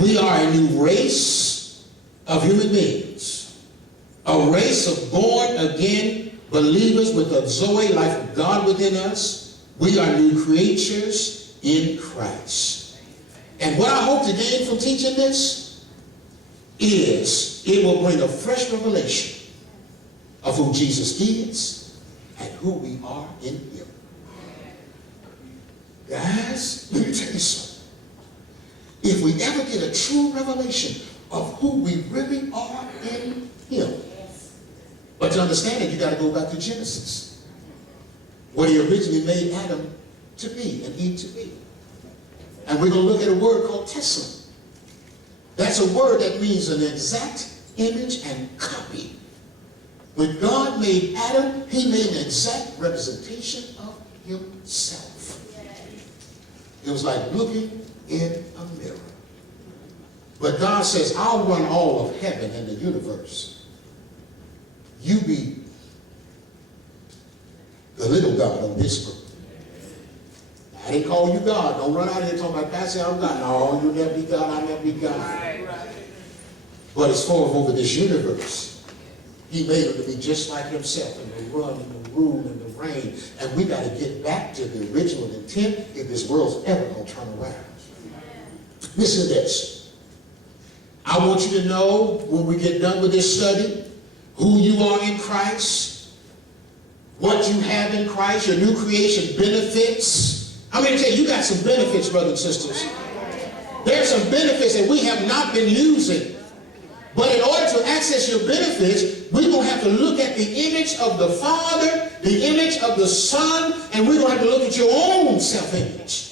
We are a new race of human beings. A race of born-again believers with the Zoe life of God within us. We are new creatures in Christ. And what I hope to gain from teaching this is it will bring a fresh revelation of who Jesus is and who we are in him. Guys, let me tell you something. If we ever get a true revelation of who we really are in him, but to understand it, you got to go back to Genesis, where he originally made Adam to be and Eve to be. And we're going to look at a word called Tesla. That's a word that means an exact image and copy. When God made Adam, he made an exact representation of himself. It was like looking in a mirror. But God says, I'll run all of heaven and the universe. You be the little God on this earth. I didn't call you God. Don't run out here talking about Pastor, I'm God. No, you'll never be God, I'll never be God. Right. But as far as over this universe, he made him to be just like himself, and to run and to rule and to reign. And we got to get back to the original intent if this world's ever going to turn around. Listen to this. I want you to know, when we get done with this study, who you are in Christ, what you have in Christ, your new creation benefits. I'm going to tell you, you got some benefits, brothers and sisters. There's some benefits that we have not been using. But in order to access your benefits, we're going to have to look at the image of the Father, the image of the Son, and we're going to have to look at your own self-image.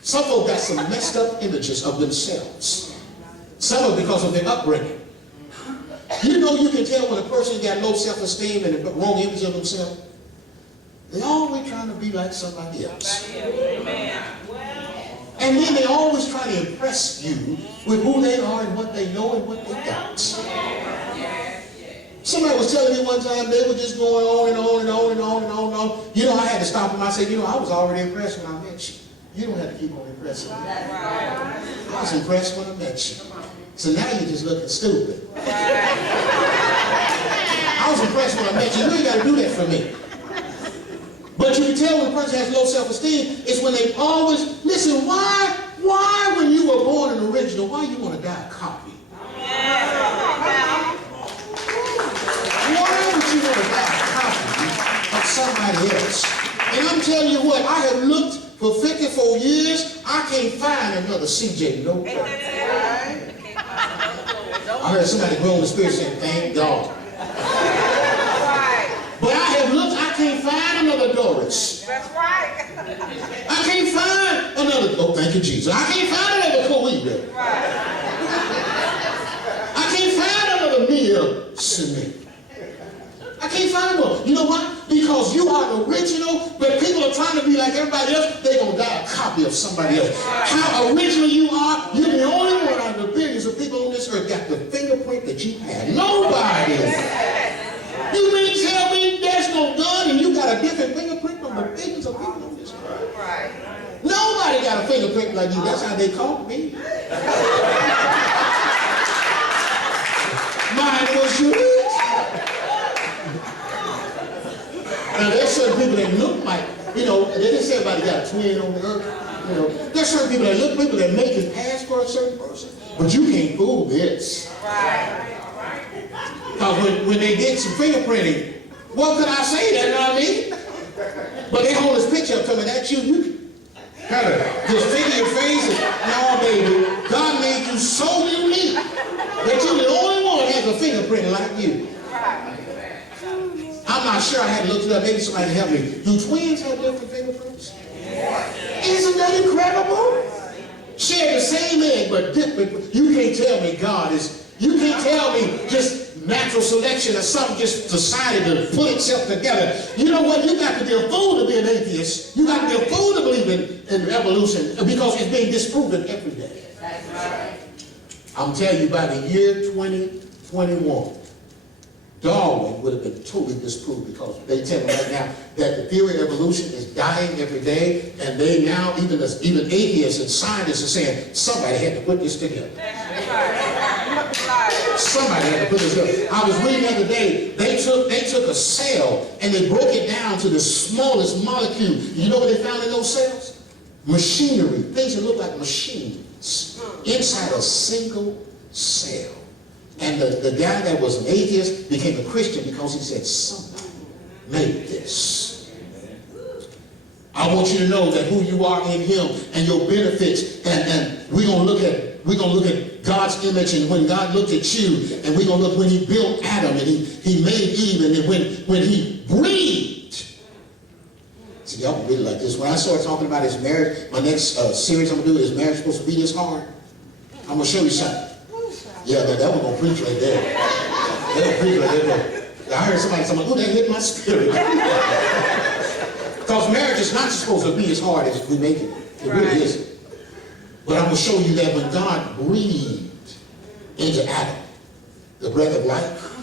Some folks got some messed up images of themselves. Some are because of their upbringing. You know, you can tell when a person got low self-esteem and a wrong image of themselves. They're always trying to be like somebody else. And then they always try to impress you with who they are and what they know and what they got. Somebody was telling me one time they were just going on and on and on and on and on and on. You know, I had to stop them. I said, you know, I was already impressed when I met you. You don't have to keep on impressing me. I was impressed when I met you. So now you're just looking stupid. I was impressed when I met you. You ain't got to do that for me. But you can tell when a person has low self-esteem, it's when they always, listen, why when you were born an original, why you want to die a copy? Why would you want to die a copy of somebody else? And I'm telling you what, I have looked for 54 years, I can't find another CJ nowhere. I heard somebody grow in the spirit saying, thank God. But I have looked, I can't find another Doris. That's right. I can't find another, oh, thank you, Jesus. I can't find another Coeda. Right. I can't find another Mia Smith. I can't find one. You know why? Because you are the original, but people are trying to be like everybody else, they're going to die a copy of somebody else. How original you are, you're the only one out of the billions of people on this earth got the fingerprint that you had. Nobody. You mean tell me there's no gun and you got a different fingerprint from the billions of people on this earth? Right. Nobody got a fingerprint like you. That's how they called me. Mine was unique. Now there's certain people that look like, you know, they didn't say everybody got a twin on the earth. You know, there's certain people that look, people that make it pass for a certain person. But you can't fool this. Right. Because when they did some fingerprinting, what could I say? That, you know what I mean? But they hold this picture up to me, that's you kind of just figure your face and, no, baby, God made you so unique that you're the only one that has a fingerprint like you. I'm not sure, I had to look it up, maybe somebody can help me. Do twins have different fingerprints? Isn't that incredible? Share the same egg, but different. You can't tell me God is, you can't tell me just natural selection or something just decided to put itself together. You know what? You got to be a fool to be an atheist. You got to be a fool to believe in evolution because it's being disproven every day. I'm telling you, by the year 2021, Darwin would have been totally disproved, because they tell me right now that the theory of evolution is dying every day, and they now, even atheists and scientists are saying, somebody had to put this together. Somebody had to put this together. I was reading the other day, they took a cell and they broke it down to the smallest molecule. You know what they found in those cells? Machinery, things that look like machines inside a single cell. And the guy that was an atheist became a Christian because he said, somebody made this. I want you to know that who you are in him and your benefits, and we're gonna look at God's image, and when God looked at you, and we're gonna look when he built Adam and he made Eve, and then when he breathed. See, y'all really like this. When I start talking about his marriage, my next series I'm gonna do is marriage supposed to be this hard. I'm gonna show you something. Yeah, that one gonna preach right there. That gonna preach right there. I heard somebody say, oh, that hit my spirit. Because marriage is not supposed to be as hard as we make it. It really isn't. But I'm gonna show you that when God breathed into Adam the breath of life,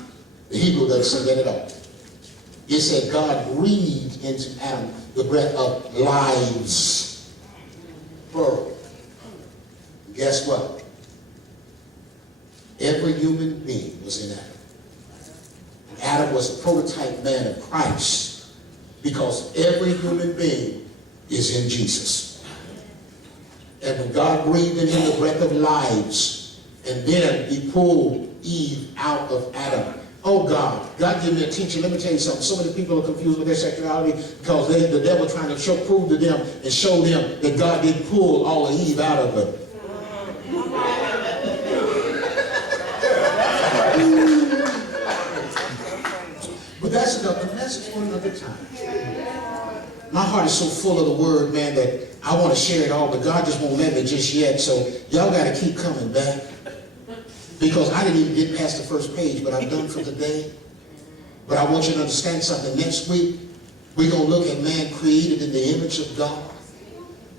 the Hebrew doesn't say that at all. It said God breathed into Adam the breath of lives. Plural. Guess what? Every human being was in Adam. And Adam was a prototype man of Christ, because every human being is in Jesus. And when God breathed in him the breath of lives, and then he pulled Eve out of Adam. Oh God gave me a teaching. Let me tell you something. So many people are confused with their sexuality because the devil trying to prove to them and show them that God didn't pull all of Eve out of them. But that's another message for another time. My heart is so full of the word, man, that I want to share it all, but God just won't let me just yet. So y'all got to keep coming back, because I didn't even get past the first page, but I'm done for the day. But I want you to understand something. Next week, we're going to look at man created in the image of God.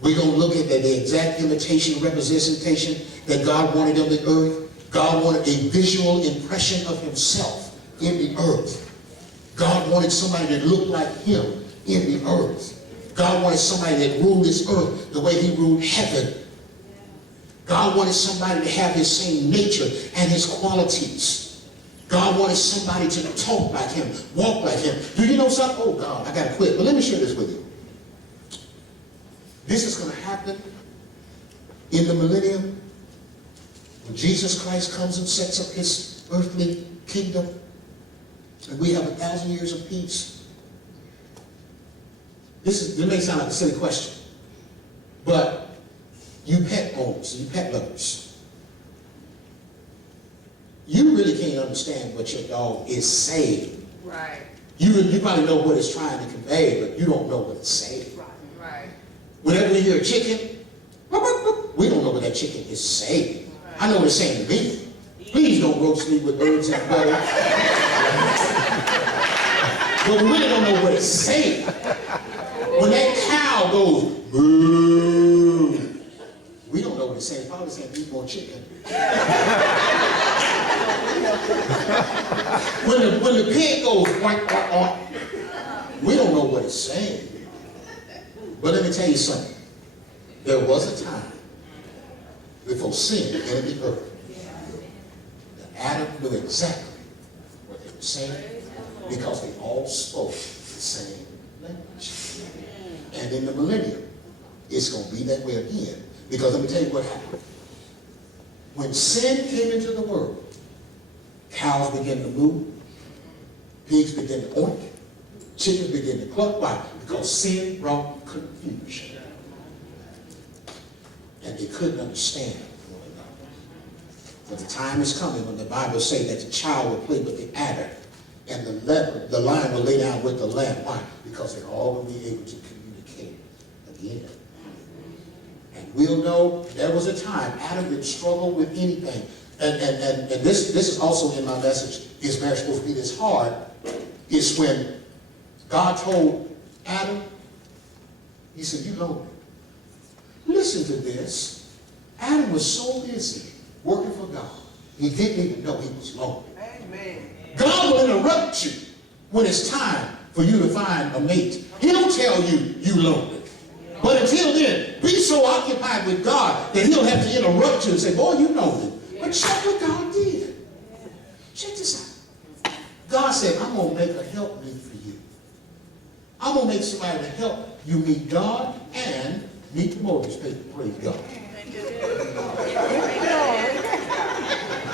We're going to look at the exact imitation, representation that God wanted of the earth. God wanted a visual impression of himself in the earth. God wanted somebody that looked like him in the earth. God wanted somebody that ruled this earth the way he ruled heaven. God wanted somebody to have his same nature and his qualities. God wanted somebody to talk like him, walk like him. Do you know something? Oh God, I gotta quit. But let me share this with you. This is going to happen in the millennium, when Jesus Christ comes and sets up his earthly kingdom, and we have 1,000 years of peace. This may sound like a silly question, but you pet owners, you pet lovers, you really can't understand what your dog is saying. Right. You probably know what it's trying to convey, but you don't know what it's saying. Right. Whenever we hear a chicken, we don't know what that chicken is saying. I know what it's saying to me. Please don't roast me with birds and butter. But we really don't know what it's saying. When that cow goes, moo, we don't know what it's saying. It's probably saying, eat more chicken. When the pig goes, we don't know what it's saying. But let me tell you something. There was a time before sin entered the earth that Adam knew exactly what they were saying, because they all spoke the same language. And in the millennium, it's going to be that way again. Because let me tell you what happened. When sin came into the world, cows began to moo, pigs began to oink, chickens began to cluck. Why? Because sin brought confusion. And they couldn't understand one another. But the time is coming when the Bible says that the child will play with the adder, and the lion will lay down with the lamb. Why? Because they're all going to be able to communicate again. And we'll know there was a time Adam didn't struggle with anything. And this is also in my message, is marriage supposed to be this hard, is when God told Adam, he said, you lonely. Listen to this. Adam was so busy working for God, he didn't even know he was lonely. Amen. God will interrupt you when it's time for you to find a mate. He'll tell you you lonely. But until then, be so occupied with God that he'll have to interrupt you and say, boy, you lonely. But check what God did. Check this out. God said, I'm going to make a helpmeet for you. I'm going to make somebody to help you meet God and meet the mortgage paper. Praise God.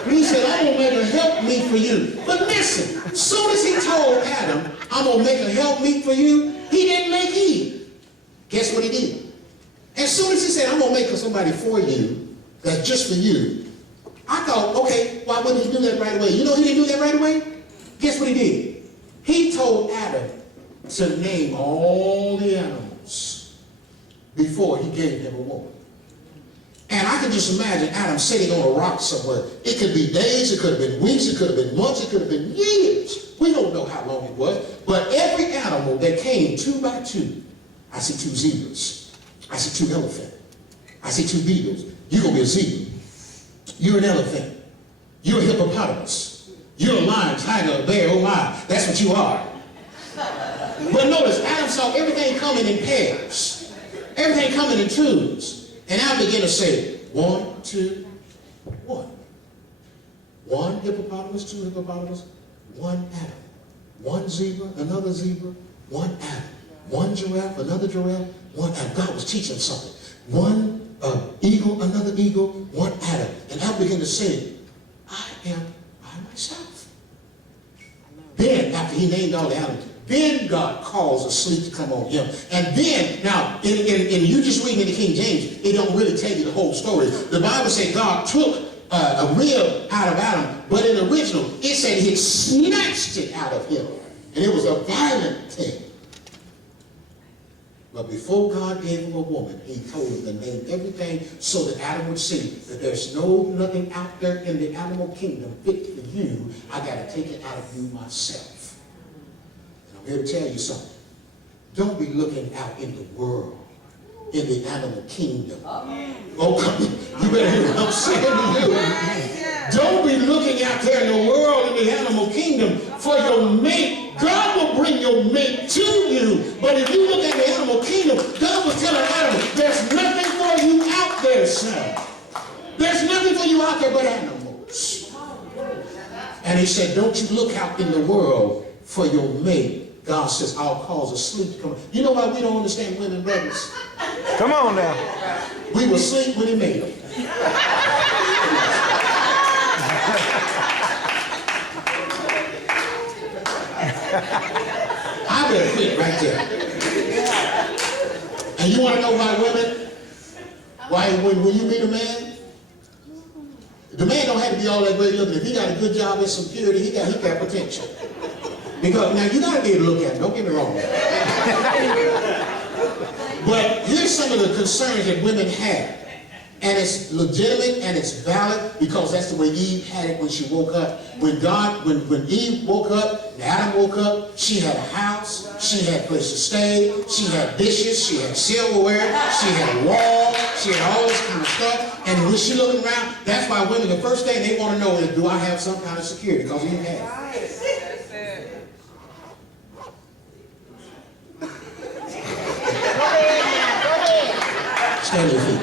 He said, I'm going to make a helpmeet for you. But listen, as soon as he told Adam, I'm going to make a helpmeet for you, he didn't make Eve. Guess what he did? As soon as he said, I'm going to make somebody for you, that's just for you, I thought, okay, why wouldn't he do that right away? You know he didn't do that right away? Guess what he did? He told Adam to name all the animals before he gave him a woman. And I can just imagine Adam sitting on a rock somewhere. It could be days, it could have been weeks, it could have been months, it could have been years. We don't know how long it was. But every animal that came 2 by 2, I see 2 zebras. I see 2 elephants. I see 2 beagles. You're going to be a zebra. You're an elephant. You're a hippopotamus. You're a lion, tiger, a bear, oh my. That's what you are. But notice, Adam saw everything coming in pairs. Everything coming in twos. And Adam began to say, 1, 2, 1. 1 hippopotamus, 2 hippopotamus, 1 Adam. 1 zebra, another zebra, 1 Adam. 1 giraffe, another giraffe, 1 Adam. God was teaching something. 1 eagle, another eagle, 1 Adam. And Adam began to say, I am by myself. Then, after he named all the animals, then God caused a sleep to come on him. And then, now, in you just reading in the King James, it don't really tell you the whole story. The Bible said God took a rib out of Adam, but in the original, it said he snatched it out of him. And it was a violent thing. But before God gave him a woman, he told him to name everything so that Adam would see that there's nothing out there in the animal kingdom fit for you. I got to take it out of you myself. I'm here to tell you something. Don't be looking out in the world, in the animal kingdom. Oh, you better hear what I'm saying to you. Don't be looking out there in the world, in the animal kingdom, for your mate. God will bring your mate to you. But if you look at the animal kingdom, God was telling Adam, there's nothing for you out there, son. There's nothing for you out there but animals. And he said, don't you look out in the world for your mate. God says, I'll cause a sleep to come. You know why we don't understand women, brothers? Come on now. We were asleep when he made them. I better quit right there. And you want to know why women? Why when you meet a man, the man don't have to be all that great looking. If he got a good job in security, he got potential. Because now you got to be able to look at him. Don't get me wrong. But here's some of the concerns that women have. And it's legitimate and it's valid because that's the way Eve had it when she woke up. When Eve woke up, and Adam woke up, she had a house, she had a place to stay, she had dishes, she had silverware, she had a wall, she had all this kind of stuff. And when she looking around, that's why women, the first thing they want to know is, do I have some kind of security? Because Eve had it. Stand your feet.